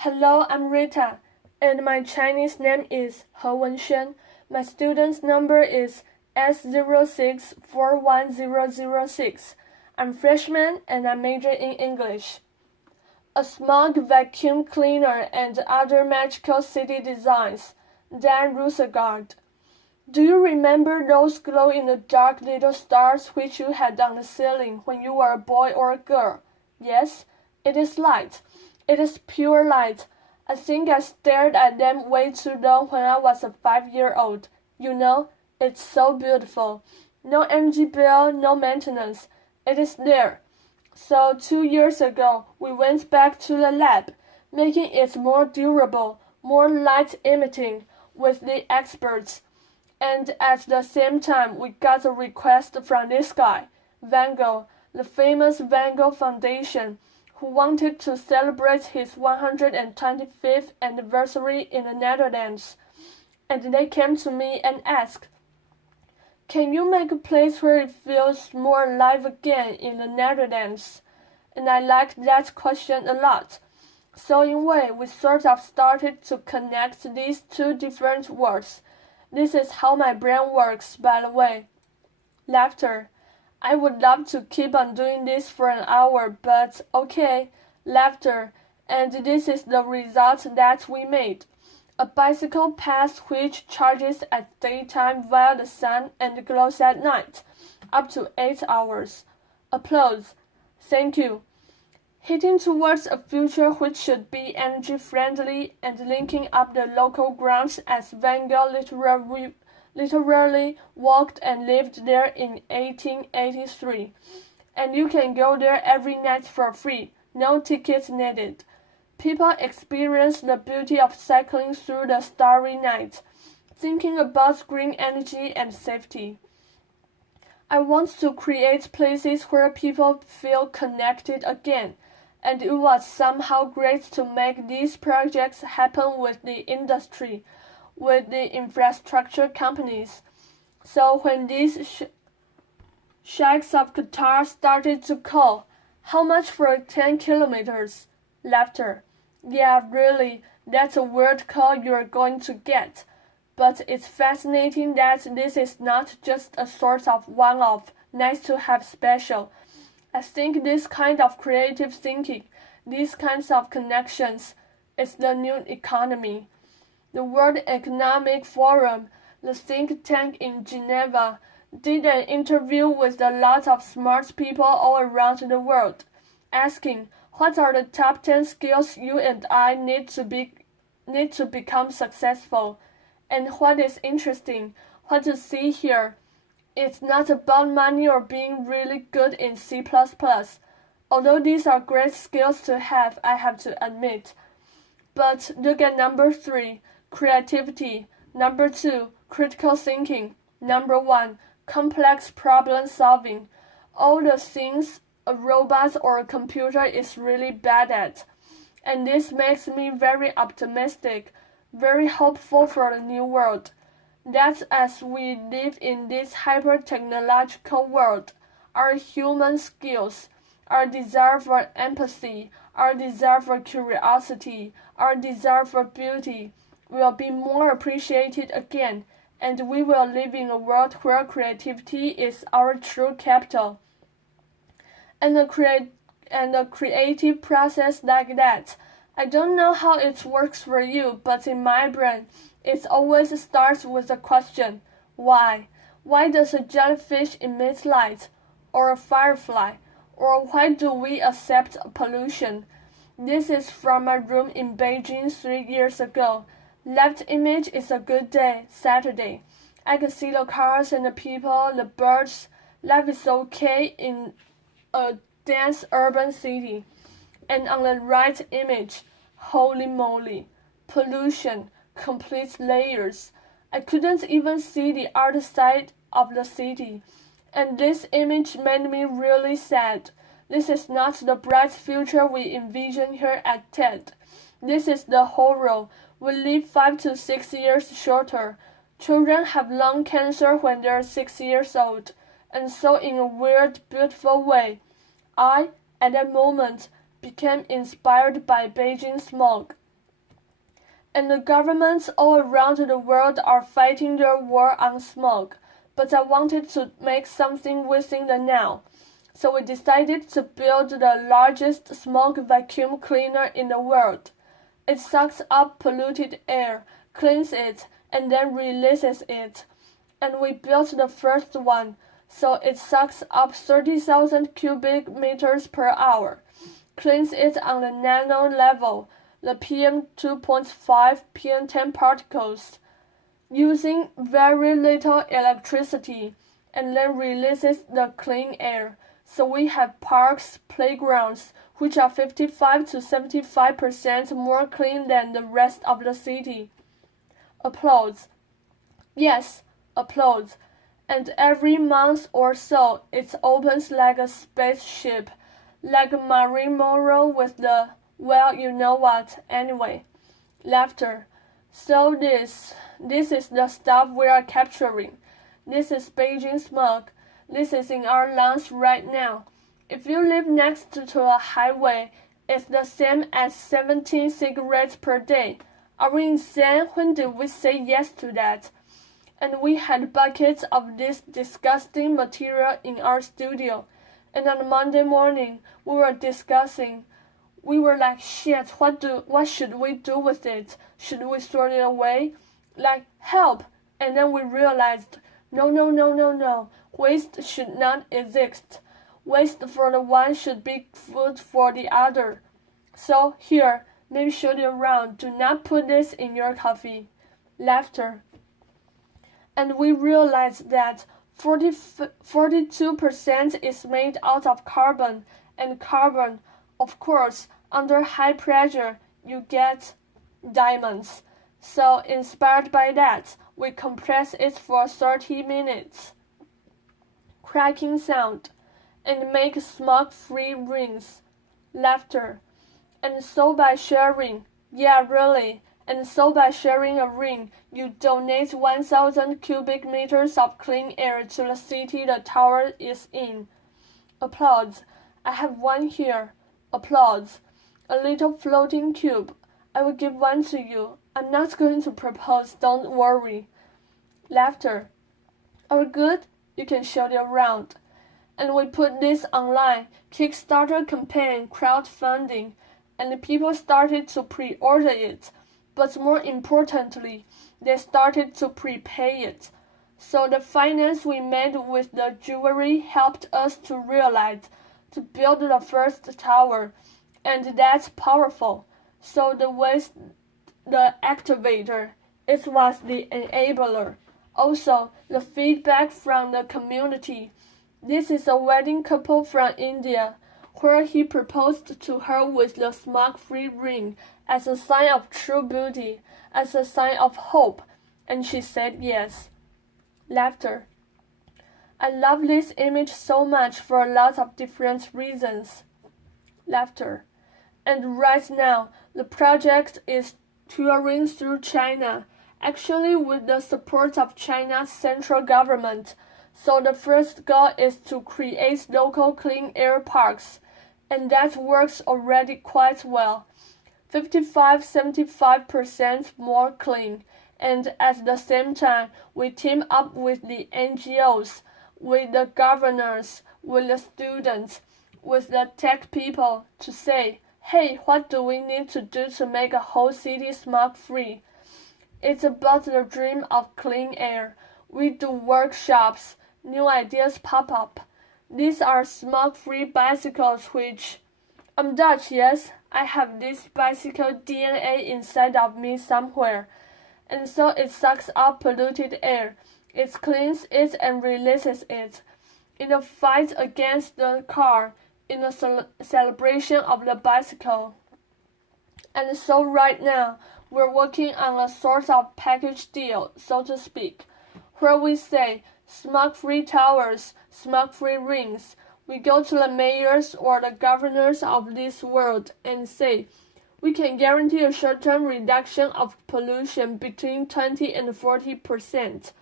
Hello, I'm Rita, and my Chinese name is He Wenxuan. My student's number is S06410006. I'm freshman and I major in English. A smog vacuum cleaner and other magical city designs. Daan Roosegaarde. Do you remember those glow-in-the-dark little stars which you had on the ceiling when you were a boy or a girl? Yes, it is light. It is pure light. I think I stared at them way too long when I was a 5-year-old. You know, it's so beautiful. No energy bill, no maintenance. It is there. So 2 years ago, we went back to the lab, making it more durable, more light-emitting, with the experts. And at the same time, we got a request from this guy, Van Gogh, the famous Van Gogh Foundation, who wanted to celebrate his 125th anniversary in the Netherlands. And they came to me and asked, "Can you make a place where it feels more alive again in the Netherlands?" And I liked that question a lot. So in a way, we sort of started to connect these two different words. This is how my brain works, by the way. Laughter. I would love to keep on doing this for an hour, but okay, laughter. And this is the result that we made. A bicycle path which charges at daytime via the sun and glows at night, up to 8 hours. Applause. Thank you. Heading towards a future which should be energy-friendly and linking up the local grounds as Van Gogh literally walked and lived there in 1883. And you can go there every night for free, no tickets needed. People experience the beauty of cycling through the starry night, thinking about green energy and safety. I want to create places where people feel connected again, and it was somehow great to make these projects happen with the industry, with the infrastructure companies. So when these sheikhs of Qatar started to call, "How much for 10 kilometers?" Laughter. Yeah, really, that's a weird call you're going to get. But it's fascinating that this is not just a sort of one-off, nice-to-have special. I think this kind of creative thinking, these kinds of connections, is the new economy. The World Economic Forum, the think tank in Geneva, did an interview with a lot of smart people all around the world, asking, what are the top 10 skills you and I need to become successful? And what is interesting, what you see here, it's not about money or being really good in C++, although these are great skills to have, I have to admit. But look at number 3, creativity. Number 2, critical thinking. Number 1, complex problem solving. All the things a robot or a computer is really bad at. And this makes me very optimistic, very hopeful for the new world. That as we live in this hyper-technological world, our human skills, our desire for empathy, our desire for curiosity, our desire for beauty, will be more appreciated again, and we will live in a world where creativity is our true capital. And a creative process like that, I don't know how it works for you, but in my brain, it always starts with the question, why? Why does a jellyfish emit light? Or a firefly? Or why do we accept pollution? This is from my room in Beijing 3 years ago. Left image is a good day, Saturday. I can see the cars and the people, the birds. Life is okay in a dense urban city. And on the right image, holy moly, pollution, complete layers. I couldn't even see the other side of the city. And this image made me really sad. This is not the bright future we envision here at TED. This is the horror. We live 5 to 6 years shorter. Children have lung cancer when they're 6 years old. And so in a weird, beautiful way, I, at that moment, became inspired by Beijing smog. And the governments all around the world are fighting their war on smoke. But I wanted to make something within the now. So we decided to build the largest smoke vacuum cleaner in the world. It sucks up polluted air, cleans it, and then releases it. And we built the first one, so it sucks up 30,000 cubic meters per hour, cleans it on the nano level, the PM2.5, PM10 particles, using very little electricity, and then releases the clean air. So we have parks, playgrounds, which are 55 to 75% more clean than the rest of the city. Applause. Yes, applause. And every month or so, it opens like a spaceship, like Marilyn Monroe with the, well, you know what, anyway. Laughter. So this is the stuff we are capturing. This is Beijing smoke. This is in our lungs right now. If you live next to a highway, it's the same as 17 cigarettes per day. Are we insane? When did we say yes to that? And we had buckets of this disgusting material in our studio. And on Monday morning, we were discussing. We were like, shit, what should we do with it? Should we throw it away? Like, help! And then we realized, no. Waste should not exist. Waste for the one should be food for the other. So here, maybe show it around. Do not put this in your coffee. Laughter. And we realized that 42% is made out of carbon, and carbon, of course, under high pressure, you get diamonds. So inspired by that, we compress it for 30 minutes. Cracking sound, and make smoke-free rings. Laughter. And so by sharing, yeah really, and so by sharing a ring, you donate 1,000 cubic meters of clean air to the city the tower is in. Applause. I have one here. Applause. A little floating cube. I will give one to you. I'm not going to propose, don't worry. Laughter. Are we good? You can show it around. And we put this online, Kickstarter campaign, crowdfunding, and people started to pre-order it. But more importantly, they started to prepay it. So the finance we made with the jewelry helped us to realize, to build the first tower, and that's powerful. So the activator, it was the enabler. Also, the feedback from the community. This is a wedding couple from India, where he proposed to her with the smoke-free ring as a sign of true beauty, as a sign of hope, and she said yes. Laughter. I love this image so much for a lot of different reasons. Laughter. And right now, the project is touring through China, actually with the support of China's central government. So the first goal is to create local clean air parks, and that works already quite well. 55-75% more clean, and at the same time, we team up with the NGOs, with the governors, with the students, with the tech people to say, hey, what do we need to do to make a whole city smoke-free? It's about the dream of clean air. We do workshops, new ideas pop up. These are smoke-free bicycles which, I'm Dutch, yes, I have this bicycle DNA inside of me somewhere. And so it sucks up polluted air. It cleans it and releases it. In a fight against the car, in a celebration of the bicycle. And so right now, we're working on a sort of package deal, so to speak, where we say, smoke-free towers, smoke-free rings. We go to the mayors or the governors of this world and say, we can guarantee a short-term reduction of pollution between 20 and 40%.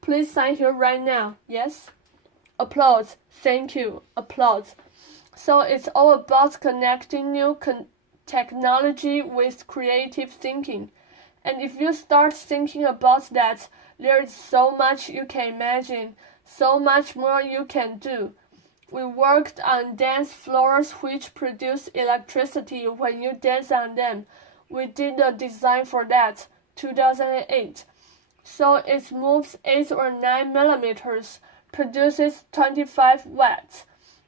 Please sign here right now, yes? Applause, thank you, applause. So it's all about connecting new technology with creative thinking. And if you start thinking about that, there is so much you can imagine, so much more you can do. We worked on dance floors which produce electricity when you dance on them. We did the design for that, 2008. So it moves 8 or 9 millimeters, produces 25 watts.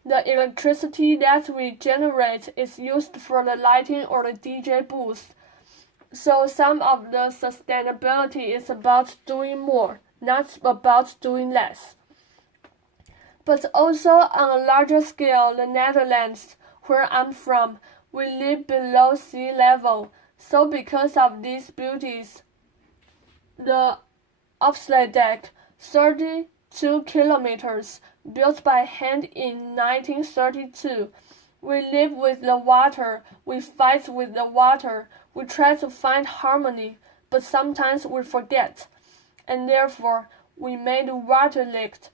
The electricity that we generate is used for the lighting or the DJ booth. So some of the sustainability is about doing more, not about doing less. But also on a larger scale, the Netherlands, where I'm from, we live below sea level. So because of these beauties, the Afsluitdijk, 32 kilometers, built by hand in 1932. We live with the water, we fight with the water, we try to find harmony, but sometimes we forget. And therefore, we made Waterlicht,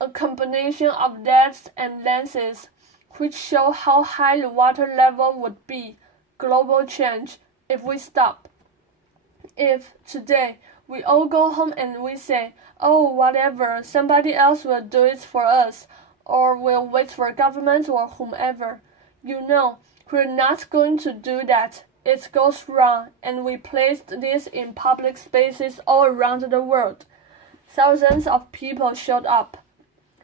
a combination of depths and lenses, which show how high the water level would be, global change, if we stop. If, today, we all go home and we say, oh, whatever, somebody else will do it for us, or we'll wait for government or whomever. You know, we're not going to do that. It goes wrong, and we placed this in public spaces all around the world. Thousands of people showed up.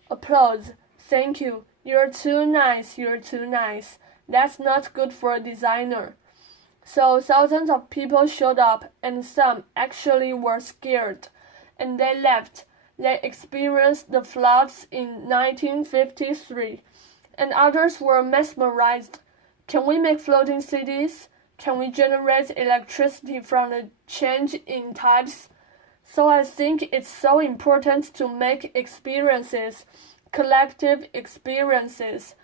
Applause. Thank you. You're too nice. You're too nice. That's not good for a designer. So thousands of people showed up, and some actually were scared, and they left. They experienced the floods in 1953, and others were mesmerized. Can we make floating cities? Can we generate electricity from the change in tides? So I think it's so important to make experiences, collective experiences,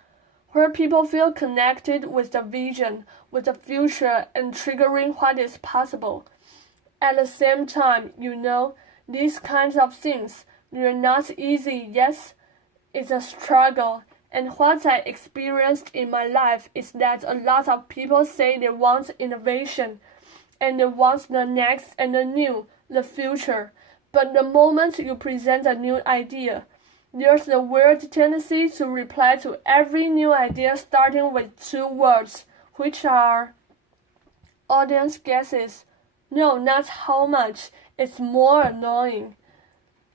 where people feel connected with the vision, with the future, and triggering what is possible. At the same time, you know, these kinds of things, they're not easy, yes? It's a struggle. And what I experienced in my life is that a lot of people say they want innovation, and they want the next and the new, the future. But the moment you present a new idea, there's a weird tendency to reply to every new idea starting with 2 words, which are audience guesses. No, not how much. It's more annoying.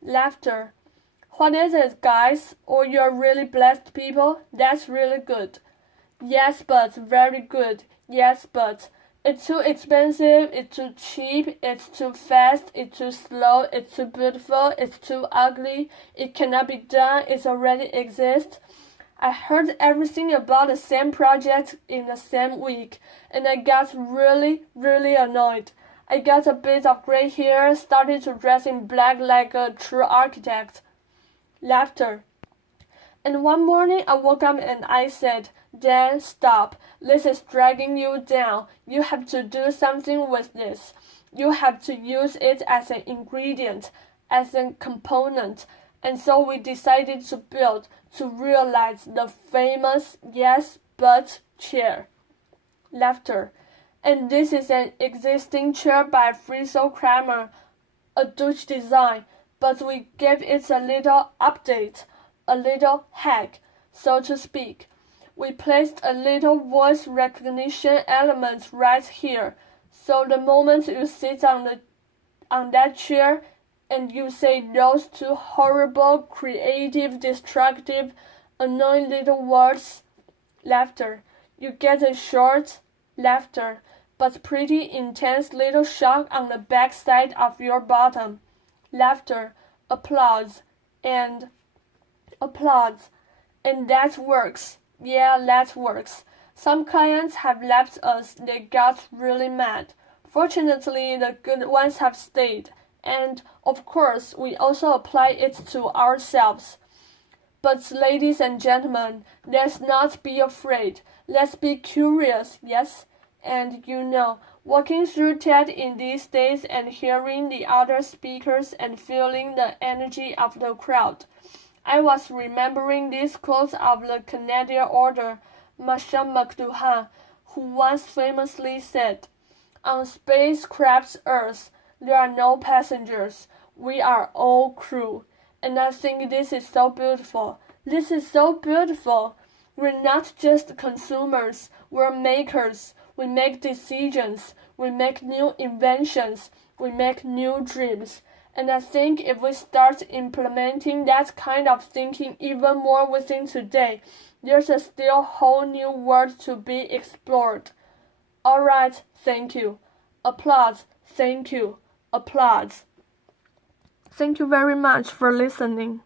Laughter. What is it, guys? Or you're really blessed people? That's really good. Yes, but very good. Yes, but it's too expensive, it's too cheap, it's too fast, it's too slow, it's too beautiful, it's too ugly, it cannot be done, it already exists. I heard everything about the same project in the same week, and I got really, really annoyed. I got a bit of gray hair, started to dress in black like a true architect. Laughter. And one morning I woke up and I said, Dan, stop. This is dragging you down. You have to do something with this. You have to use it as an ingredient, as a component. And so we decided to build, to realize the famous yes but chair. Laughter. And this is an existing chair by Friso Kramer, a Dutch design, but we gave it a little update, a little hack, so to speak. We placed a little voice recognition element right here, so the moment you sit on that chair and you say those 2 horrible, creative, destructive, annoying little words, laughter, you get a short laughter, but pretty intense little shock on the backside of your bottom. Laughter, applause, and applause. And that works. Yeah, that works. Some clients have left us, they got really mad. Fortunately, the good ones have stayed, and of course, we also apply it to ourselves. But ladies and gentlemen, let's not be afraid. Let's be curious, yes? And you know, walking through TED in these days and hearing the other speakers and feeling the energy of the crowd, I was remembering this quote of the Canadian author Marshall McLuhan, who once famously said, On spacecraft Earth, there are no passengers. We are all crew. And I think this is so beautiful. This is so beautiful. We're not just consumers, we're makers. We make decisions, we make new inventions, we make new dreams. And I think if we start implementing that kind of thinking even more within today, there's a still whole new world to be explored. Alright, thank you. Applause, thank you. Applause. Thank you very much for listening.